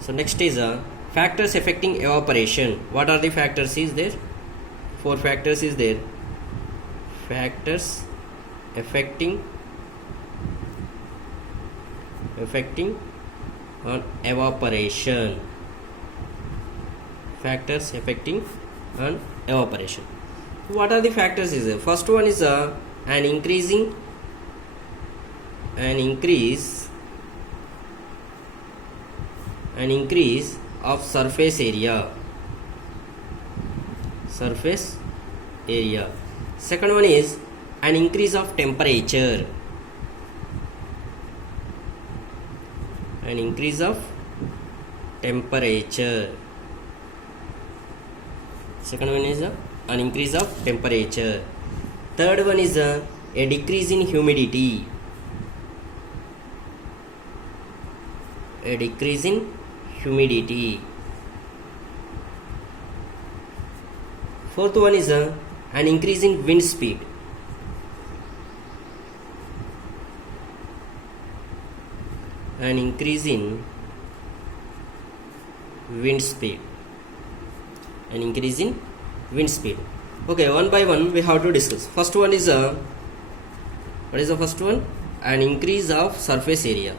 So next is factors affecting evaporation. What are the factors is there? 4 factors is there. Factors affecting on evaporation. Factors affecting on evaporation. What are the factors is there? First one is an increase of surface area. Second one is an increase of temperature. Second one is an increase of temperature. Third one is a decrease in humidity. Fourth one is an increase in wind speed. Okay, one by one we have to discuss. First one is what is the first one? An increase of surface area.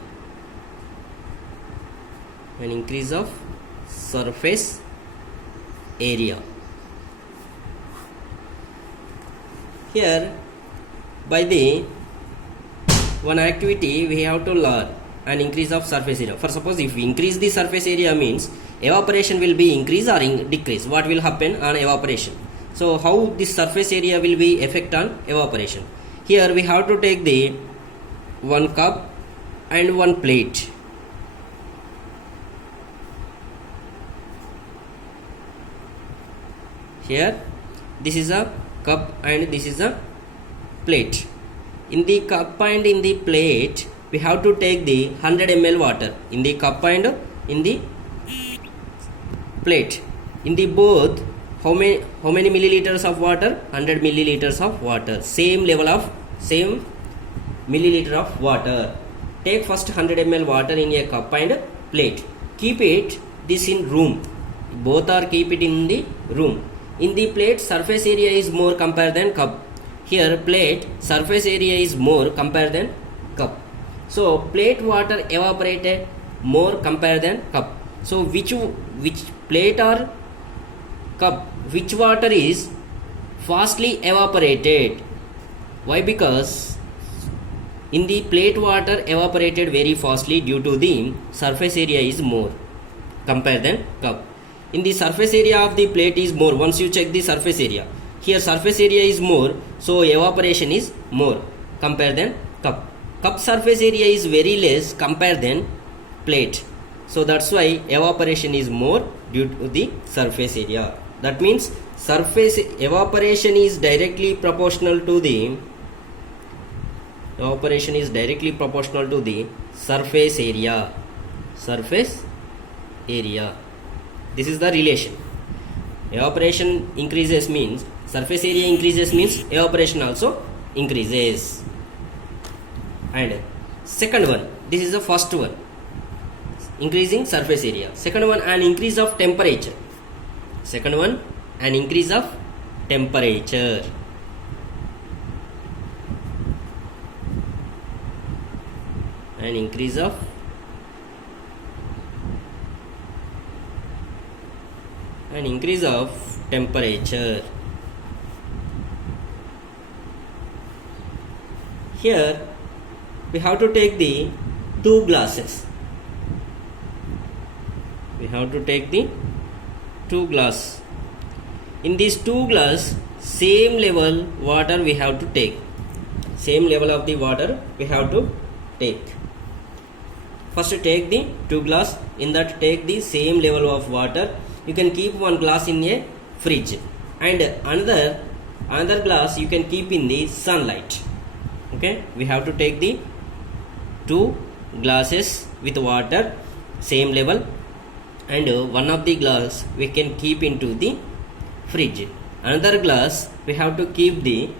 Here, by the one activity we have to learn an increase of surface area. For suppose if we increase the surface area means evaporation will be increase or decrease. What will happen on evaporation? So how this surface area will be effect on evaporation? Here we have to take the one cup and one plate. Here this is a cup and this is a plate. In the cup and in the plate we have to take the 100 ml water in the cup and in the plate. In the both how many milliliters of water? 100 milliliters of water. Same milliliter of water. Take first 100 ml water in a cup and plate. Keep it this in room. Both are keep it in the room. In the plate surface area is more compared than cup. Here plate surface area is more compared than cup. So plate water evaporated more compared than cup. So which plate or cup, which water is fastly evaporated? Why? Because in the plate water evaporated very fastly due to the surface area is more compared than cup. In the surface area of the plate is more. Once you check the surface area, here surface area is more, so evaporation is more compared than cup. Cup surface area is very less compared than plate, so that's why evaporation is more due to the surface area. That means surface evaporation is directly proportional to the surface area. This is the relation. Evaporation increases means surface area increases means evaporation also increases. And second one, this is the first one, increasing surface area. Second one, an increase of temperature. An increase of temperature. Here we have to take the 2 glasses. In these 2 glass, same level water we have to take. Same level of the water we have to take. First take the 2 glass. In that take the same level of water. You can keep one glass in a fridge and another glass you can keep in the sunlight. Okay, we have to take the 2 glasses with water same level, and one of the glass we can keep into the fridge. Another glass we have to keep the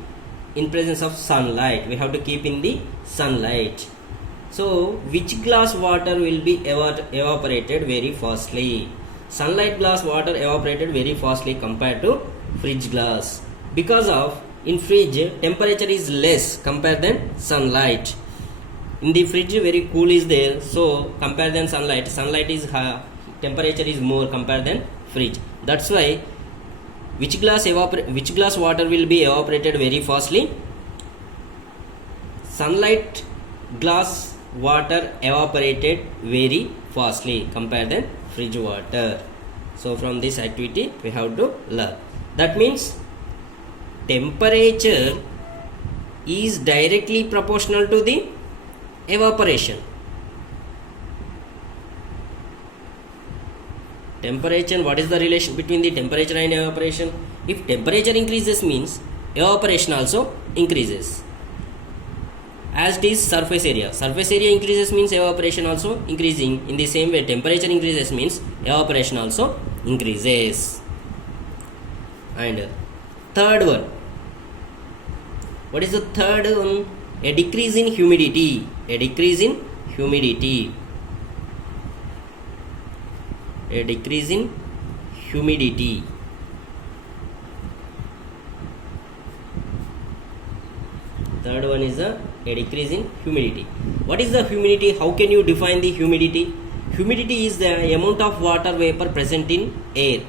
in presence of sunlight. We have to keep in the sunlight. So which glass water will be evaporated very fastly? Sunlight glass water evaporated very fastly compared to fridge glass, because of in fridge temperature is less compared than sunlight. In the fridge very cool is there, so compared than sunlight is temperature is more compared than fridge. That's why which glass water will be evaporated very fastly? Sunlight glass water evaporated very fastly compared than fridge water. So from this activity we have to learn. That means temperature is directly proportional to the evaporation. Temperature, what is the relation between the temperature and evaporation? If temperature increases means evaporation also increases. As it is surface area increases means evaporation also increasing. In the same way temperature increases means evaporation also increases. And third one, what is the third one? A decrease in humidity. A decrease in humidity. A decrease in humidity. Third one is a decrease in humidity. What is the humidity? How can you define the humidity? Humidity is the amount of water vapor present in air.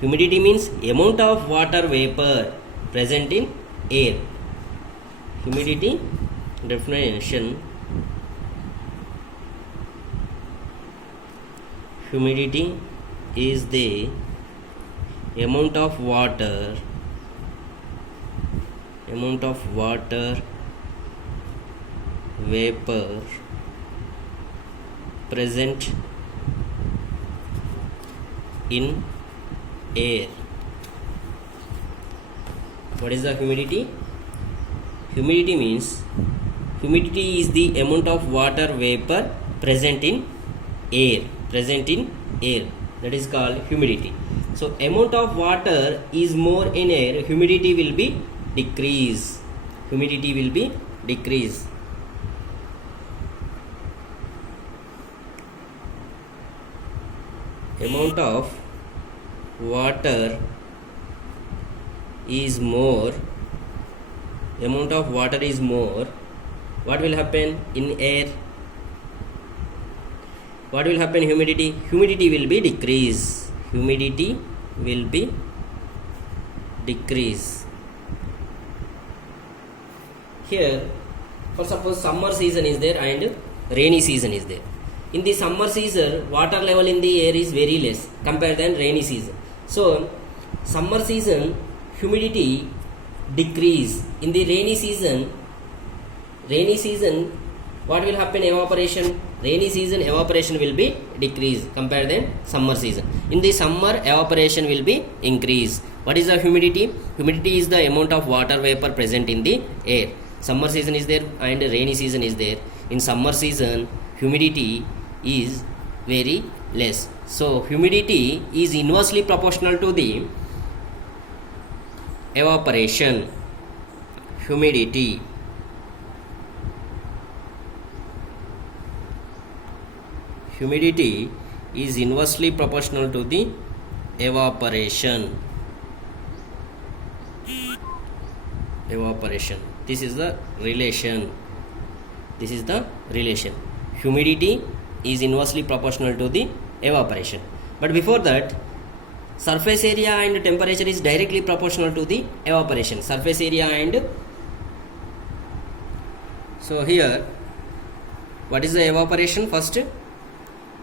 Humidity means amount of water vapor present in air. Humidity definition. Humidity is the amount of water vapor present in air. What is the humidity? Humidity means humidity is the amount of water vapor present in air. That is called humidity. So amount of water is more in air, humidity will be decrease. Amount of water is more, what will happen in air? What will happen? Humidity will be decrease. Here, for suppose summer season is there and rainy season is there. In the summer season, water level in the air is very less compared than rainy season. So summer season humidity decrease. In the rainy season what will happen? Evaporation. Rainy season evaporation will be decrease compared than summer season. In the summer evaporation will be increase. What is the humidity? Humidity is the amount of water vapor present in the air. Summer season is there and rainy season is there. In summer season humidity is very less. So humidity is inversely proportional to the evaporation. Humidity is inversely proportional to the evaporation. This is the relation. Humidity is inversely proportional to the evaporation. But before that, surface area and temperature is directly proportional to the evaporation. Surface area and, so here what is the evaporation? First,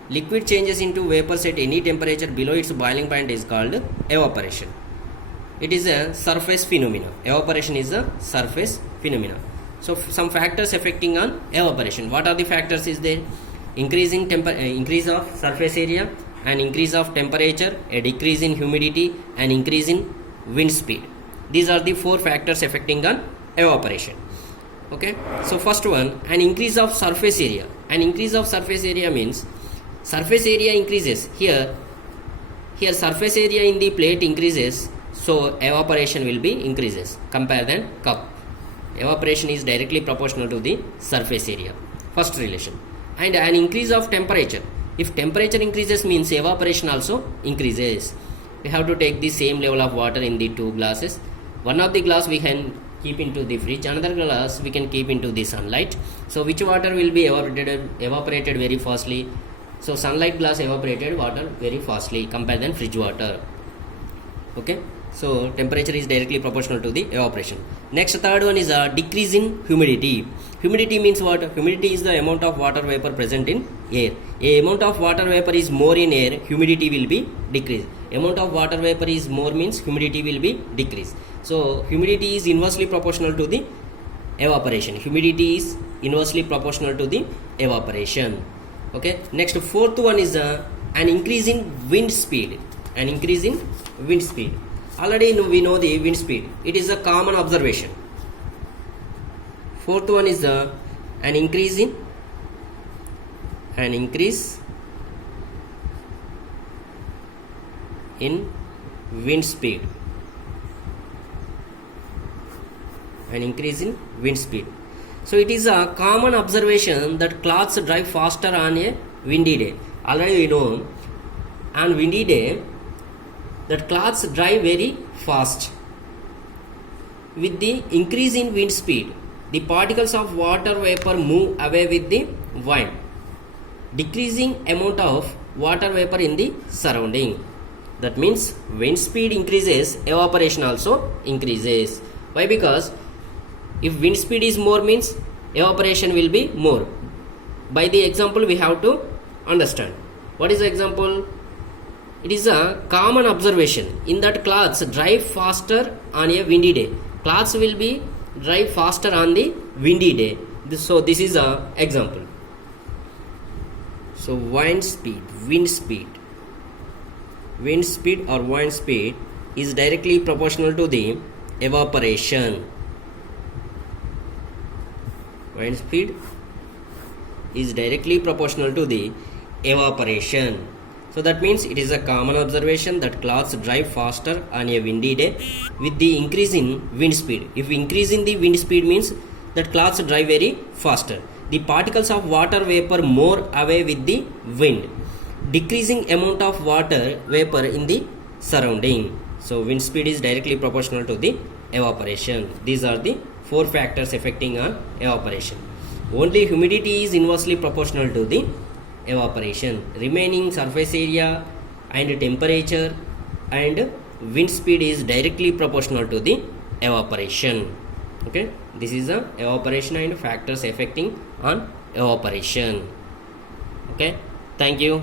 liquid changes into vapors at any temperature below its boiling point is called evaporation. It is a surface phenomena. Evaporation is a surface phenomena. So some factors affecting on evaporation. What are the factors is there? Increase of surface area, an increase of temperature, a decrease in humidity, an increase in wind speed. These are the four factors affecting on evaporation. Okay. So first one, an increase of surface area. An increase of surface area means surface area increases. Here surface area in the plate increases, so evaporation will be increases. Compare than cup. Evaporation is directly proportional to the surface area. first relation. And an increase of temperature, if temperature increases means evaporation also increases. We have to take the same level of water in the two glasses. One of the glass we can keep into the fridge, another glass we can keep into the sunlight. So which water will be evaporated very fastly? So sunlight glass evaporated water very fastly compared than fridge water. Okay, so temperature is directly proportional to the evaporation. Next, third one is a decrease in humidity. Humidity means what? Humidity is the amount of water vapor present in air. A amount of water vapor is more in air, humidity will be decreased. Amount of water vapor is more means humidity will be decreased. So humidity is inversely proportional to the evaporation. Humidity is inversely proportional to the evaporation. Okay, next fourth one is an increase in wind speed. An increase in wind speed. Already we know the wind speed. It is a common observation. Fourth one is an increase in wind speed. An increase in wind speed. So it is a common observation that clouds drive faster on a windy day. Already we know on windy day that clouds drive very fast. With the increase in wind speed, the particles of water vapor move away with the wind, decreasing amount of water vapor in the surrounding. That means wind speed increases, evaporation also increases. Why? Because if wind speed is more means evaporation will be more. By the example we have to understand. What is the example? It is a common observation in that clouds drive faster on a windy day. Clouds will be drive faster on the windy day. So this is a example. So wind speed or wind speed is directly proportional to the evaporation. Wind speed is directly proportional to the evaporation. So that means it is a common observation that clouds drive faster on a windy day with the increase in wind speed. If increase in the wind speed means that clouds drive very faster. The particles of water vapor more away with the wind, decreasing amount of water vapor in the surrounding. So wind speed is directly proportional to the evaporation. These are the four factors affecting on evaporation. Only humidity is inversely proportional to the evaporation. Remaining surface area and temperature and wind speed is directly proportional to the evaporation. Okay, this is the evaporation and factors affecting on evaporation. Okay, thank you.